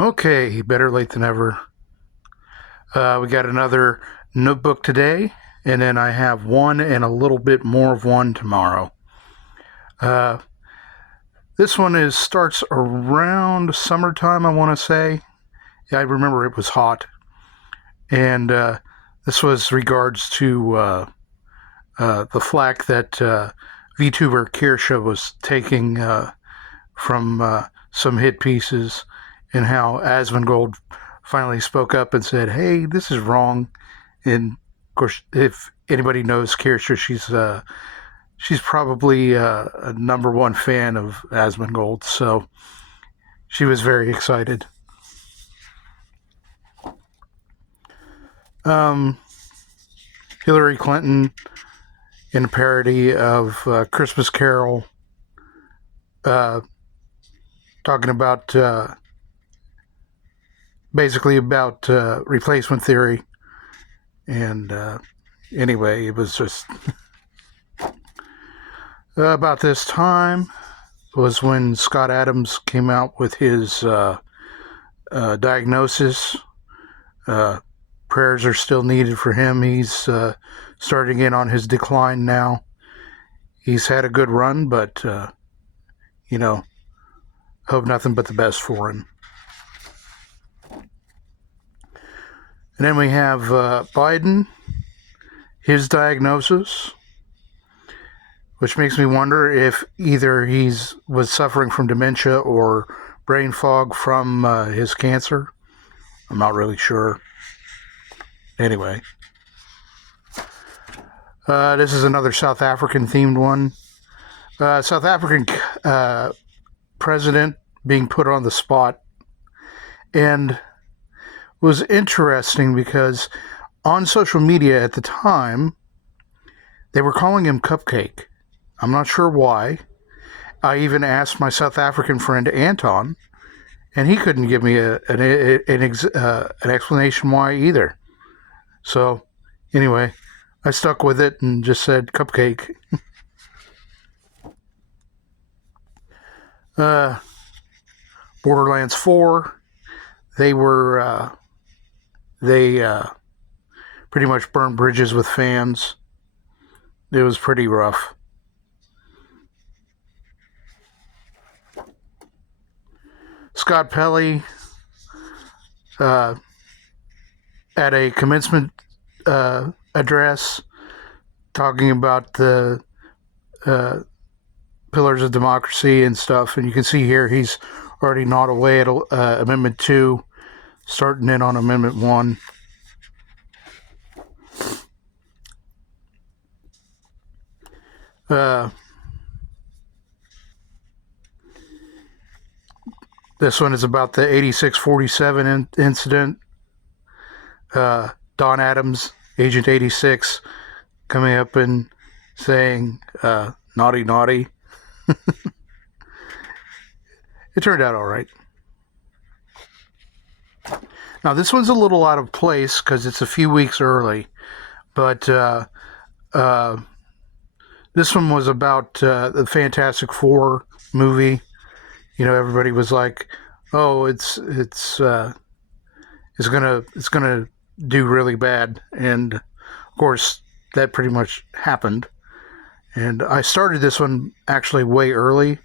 Okay, better late than never. We got another notebook today, and then I have one and a little bit more of one tomorrow. Uh, this one starts around summertime, I want to say. Yeah, I remember it was hot, and this was regards to the flack that VTuber Kirsha was taking from some hit pieces, and how Asmongold finally spoke up and said, "Hey, this is wrong." And of course, if anybody knows Kirsha, she's probably a number one fan of Asmongold, so she was very excited. Um, Hillary Clinton in a parody of Christmas Carol, uh, talking about basically about replacement theory. And anyway, it was just about this time was when Scott Adams came out with his diagnosis. Prayers are still needed for him. He's starting in on his decline now. He's had a good run, but, hope nothing but the best for him. And then we have Biden, his diagnosis, which makes me wonder if either was suffering from dementia or brain fog from his cancer. I'm not really sure. Anyway, this is another South African themed one. South African president being put on the spot, and was interesting because on social media at the time they were calling him Cupcake. I'm not sure why. I even asked my South African friend Anton, and he couldn't give me an explanation why either. So, anyway, I stuck with it and just said Cupcake. Borderlands 4, they pretty much burned bridges with fans. It was pretty rough. Scott Pelley at a commencement address talking about the pillars of democracy and stuff. And you can see here he's already gnawed away at Amendment 2, starting in on Amendment 1. This one is about the 8647 incident. Don Adams, Agent 86, coming up and saying, naughty, naughty. It turned out all right. Now, this one's a little out of place because it's a few weeks early, but this one was about the Fantastic Four movie. You know, everybody was like, "Oh, it's gonna do really bad," and of course, that pretty much happened. And I started this one actually way early,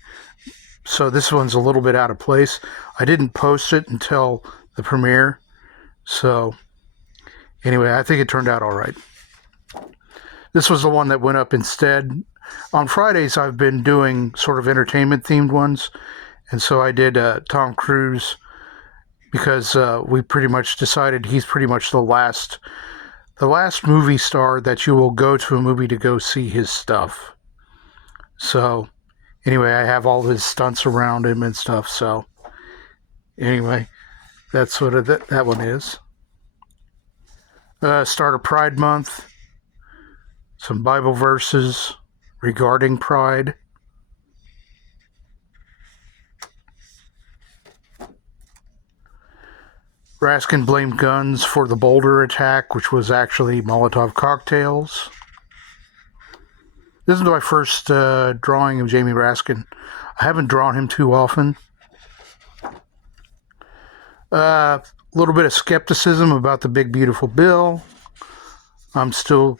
so this one's a little bit out of place. I didn't post it until the premiere, so anyway, I think it turned out all right. This was the one that went up instead. On Fridays, I've been doing sort of entertainment-themed ones, and so I did Tom Cruise because we pretty much decided he's pretty much the last movie star that you will go to a movie to go see his stuff. So anyway, I have all his stunts around him and stuff. So anyway, that's what that one is. Start of Pride Month. Some Bible verses regarding pride. Raskin blamed guns for the Boulder attack, which was actually Molotov cocktails. This is my first drawing of Jamie Raskin. I haven't drawn him too often. A little bit of skepticism about the big beautiful bill. I'm still,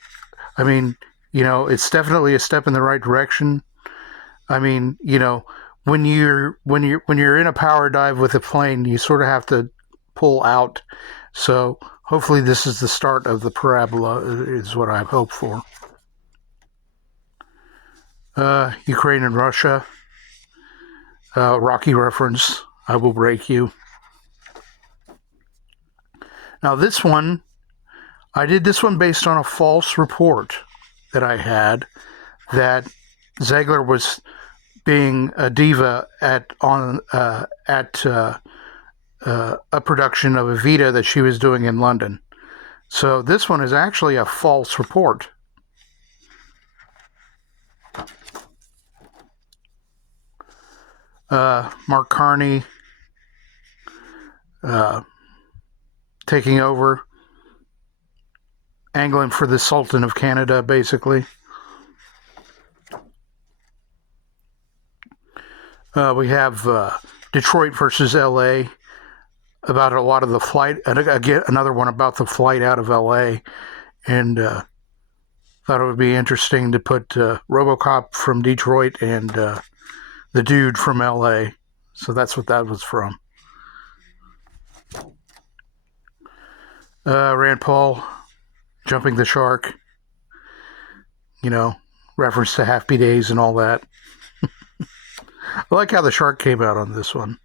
I mean, it's definitely a step in the right direction. I mean, when you're in a power dive with a plane, you sort of have to pull out. So hopefully this is the start of the parabola, is what I hope for. Ukraine and Russia. Rocky reference. I will break you. Now this one, I did this one based on a false report that I had that Ziegler was being a diva at a production of Evita that she was doing in London. So this one is actually a false report. Mark Carney taking over, angling for the Sultan of Canada, basically. We have Detroit versus LA, about a lot of the flight, and again, another one about the flight out of LA, and thought it would be interesting to put RoboCop from Detroit and the dude from LA. So that's what that was from. Rand Paul jumping the shark, reference to Happy Days and all that. I like how the shark came out on this one.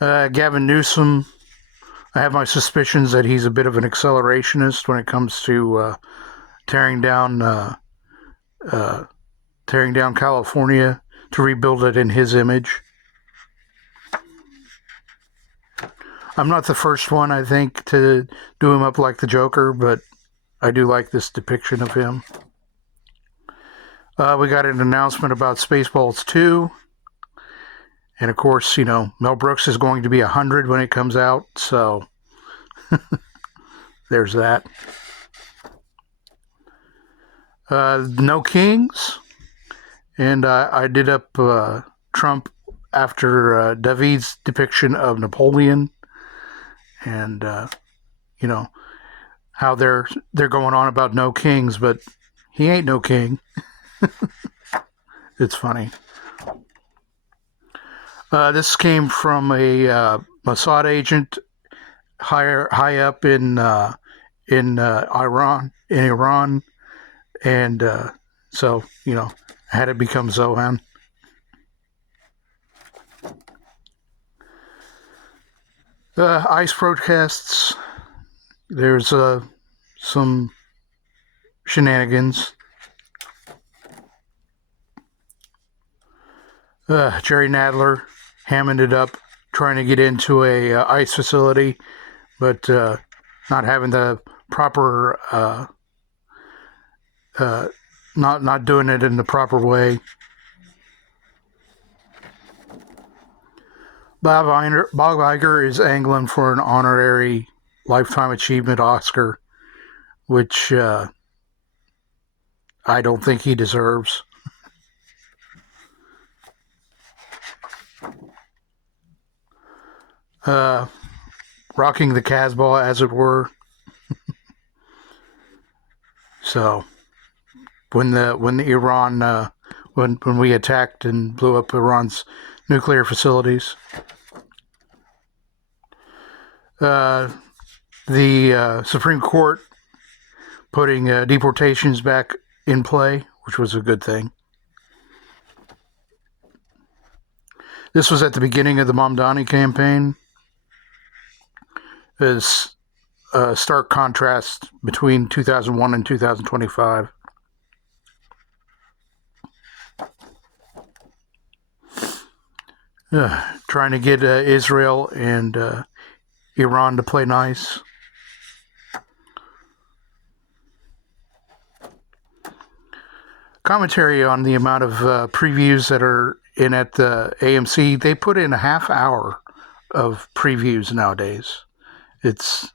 Gavin Newsom, I have my suspicions that he's a bit of an accelerationist when it comes to tearing down California to rebuild it in his image. I'm not the first one, I think, to do him up like the Joker, but I do like this depiction of him. We got an announcement about Spaceballs 2. And of course, Mel Brooks is going to be 100 when it comes out, so there's that. No Kings. And I did up Trump after David's depiction of Napoleon. And, how they're going on about no kings, but he ain't no king. It's funny. This came from a Mossad agent high up in Iran, and so had it become Zohan. ICE protests. There's some shenanigans. Jerry Nadler hamming it up, trying to get into a ICE facility, but not having the proper, not doing it in the proper way. Bob Iger is angling for an honorary Lifetime Achievement Oscar, which I don't think he deserves. Rocking the Casbah, as it were. So, when Iran, when we attacked and blew up Iran's nuclear facilities, the Supreme Court putting deportations back in play, which was a good thing. This was at the beginning of the Mamdani campaign. There's a stark contrast between 2001 and 2025. Trying to get Israel and Iran to play nice. Commentary on the amount of previews that are in at the AMC. They put in a half hour of previews nowadays. It's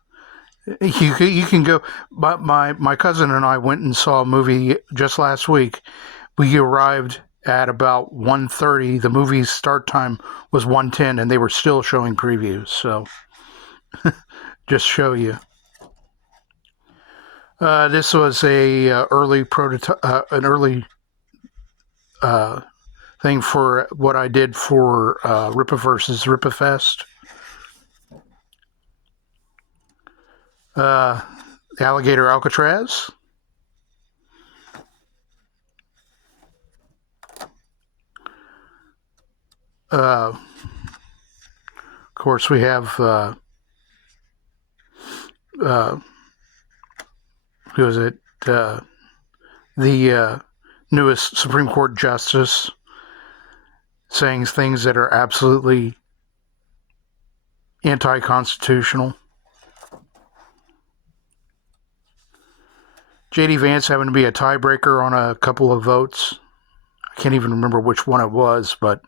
you can go. My cousin and I went and saw a movie just last week. We arrived at about 1:30. The movie's start time was 1:10, and they were still showing previews. So, just show you. This was a early prototype, an early thing for what I did for Rippa versus Rippa Fest. The alligator Alcatraz. Of course, we have who is it? The newest Supreme Court justice saying things that are absolutely anti-constitutional. J.D. Vance having to be a tiebreaker on a couple of votes. I can't even remember which one it was, but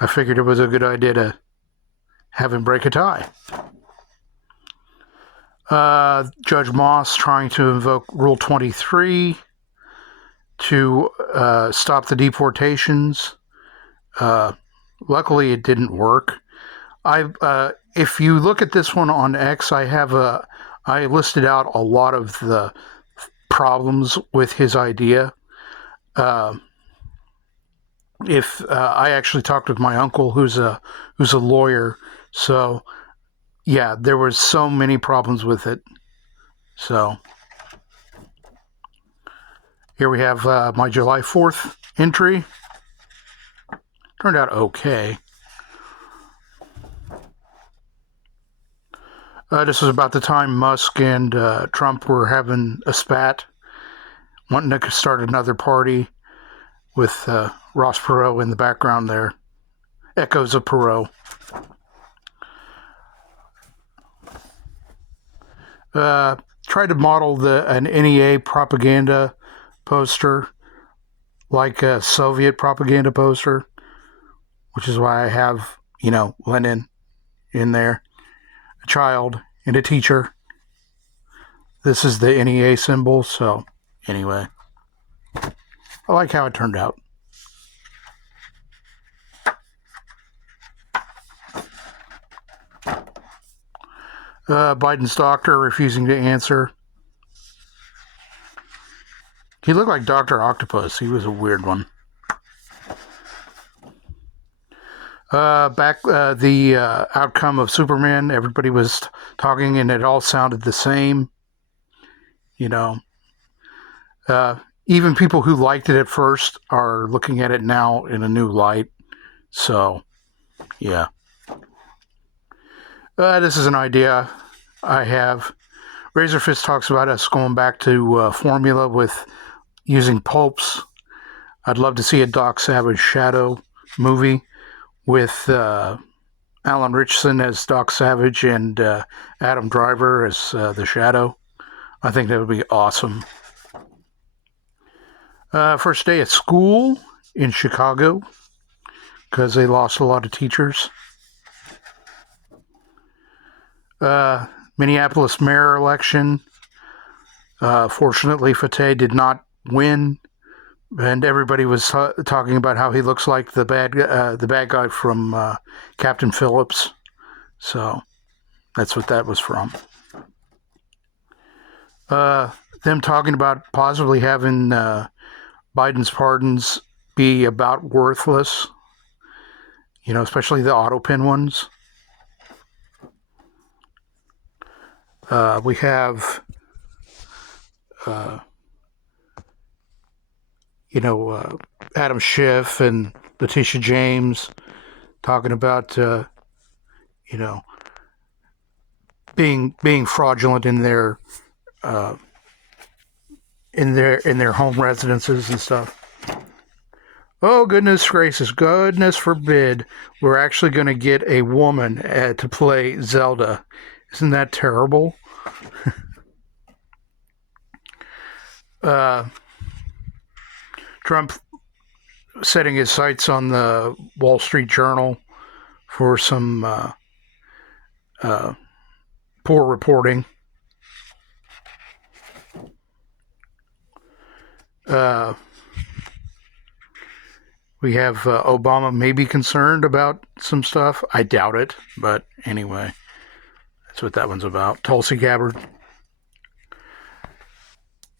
I figured it was a good idea to have him break a tie. Judge Moss trying to invoke Rule 23 to stop the deportations. Luckily, it didn't work. If you look at this one on X, I listed out a lot of the problems with his idea. I actually talked with my uncle, who's a lawyer, so yeah, there was so many problems with it. So here we have my July 4th entry. Turned out okay. This was about the time Musk and Trump were having a spat, wanting to start another party with Ross Perot in the background there. Echoes of Perot. Tried to model an NEA propaganda poster like a Soviet propaganda poster, which is why I have, Lenin in there, a child and a teacher. This is the NEA symbol, so anyway, I like how it turned out. Biden's doctor refusing to answer. He looked like Dr. Octopus. He was a weird one. The outcome of Superman, everybody was talking and it all sounded the same. Even people who liked it at first are looking at it now in a new light. So, yeah. This is an idea I have. Razorfist talks about us going back to formula with using pulps. I'd love to see a Doc Savage Shadow movie with Alan Richardson as Doc Savage and Adam Driver as the Shadow. I think that would be awesome. First day at school in Chicago because they lost a lot of teachers. Minneapolis mayor election. Fortunately, Fateh did not win, and everybody was talking about how he looks like the bad guy from Captain Phillips. So that's what that was from. Them talking about possibly having Biden's pardons be about worthless, especially the auto pin ones. We have, Adam Schiff and Letitia James talking about, being fraudulent in their home residences and stuff. Oh, goodness gracious, goodness forbid, we're actually going to get a woman to play Zelda. Isn't that terrible? Trump setting his sights on the Wall Street Journal for some poor reporting. We have Obama may be concerned about some stuff. I doubt it, but anyway, that's what that one's about. Tulsi Gabbard.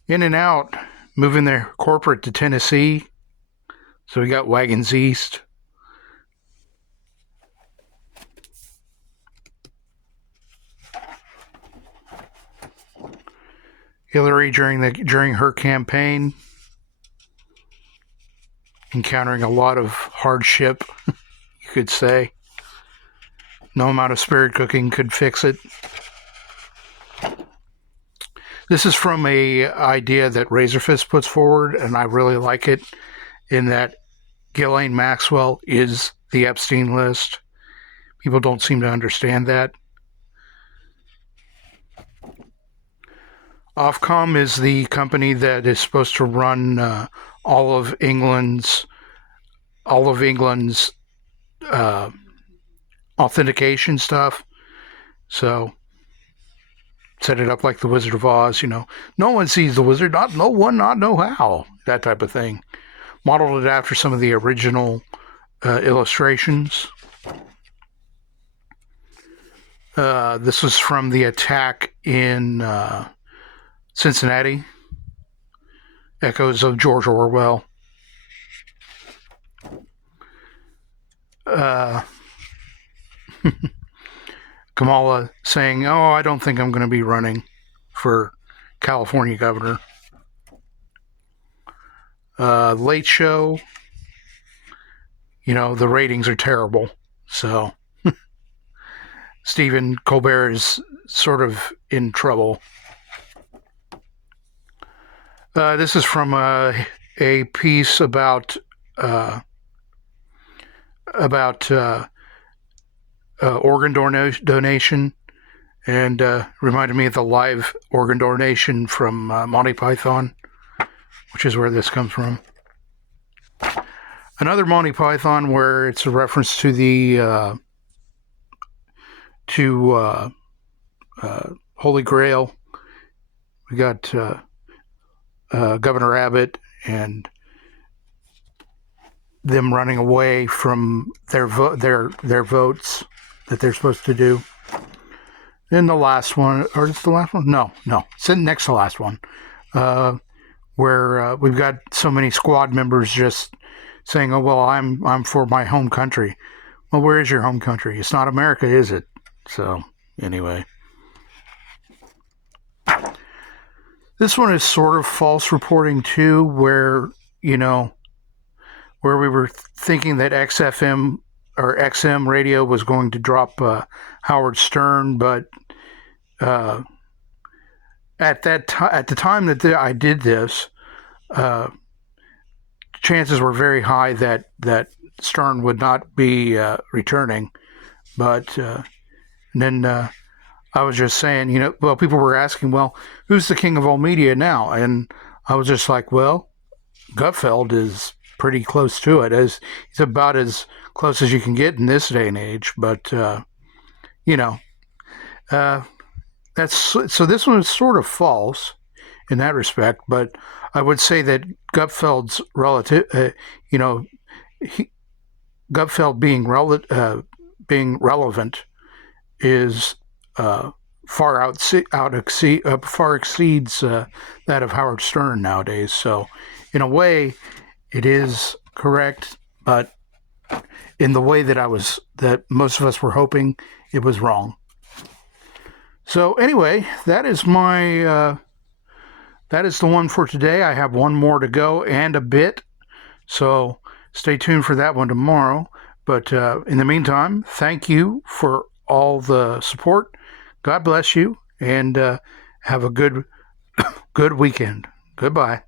In and Out, moving their corporate to Tennessee. So we got Wagons East. Hillary during her campaign, encountering a lot of hardship, you could say. No amount of spirit cooking could fix it. This is from a idea that Razorfist puts forward, and I really like it, in that Ghislaine Maxwell is the Epstein list. People don't seem to understand that. Ofcom is the company that is supposed to run all of England's authentication stuff. So set it up like the Wizard of Oz, No one sees the wizard, not no one, not know how. That type of thing. Modeled it after some of the original illustrations. This was from the attack in Cincinnati. Echoes of George Orwell. Kamala saying, I don't think I'm going to be running for California governor. Late Show, the ratings are terrible. So Stephen Colbert is sort of in trouble. This is from a piece about organ donation, and reminded me of the live organ donation from Monty Python, which is where this comes from. Another Monty Python where it's a reference to the Holy Grail. We got Governor Abbott and them running away from their votes that they're supposed to do. Then the last one, or is the last one? No, it's next to the last one, where we've got so many squad members just saying, "Oh well, I'm for my home country." Well, where is your home country? It's not America, is it? So anyway, this one is sort of false reporting too, where where we were thinking that XFM or XM radio was going to drop Howard Stern, but at the time that I did this, chances were very high that Stern would not be returning. But then I was just saying, people were asking, well, who's the king of all media now? And I was just like, well, Gutfeld is pretty close to it. He's about as close as you can get in this day and age. But that's so. This one is sort of false in that respect. But I would say that Gutfeld's Gutfeld being relevant is far exceeds that of Howard Stern nowadays. So, in a way, it is correct, but in the way that most of us were hoping, it was wrong. So anyway, that is the one for today. I have one more to go and a bit, so stay tuned for that one tomorrow. But in the meantime, thank you for all the support. God bless you, and have a good weekend. Goodbye.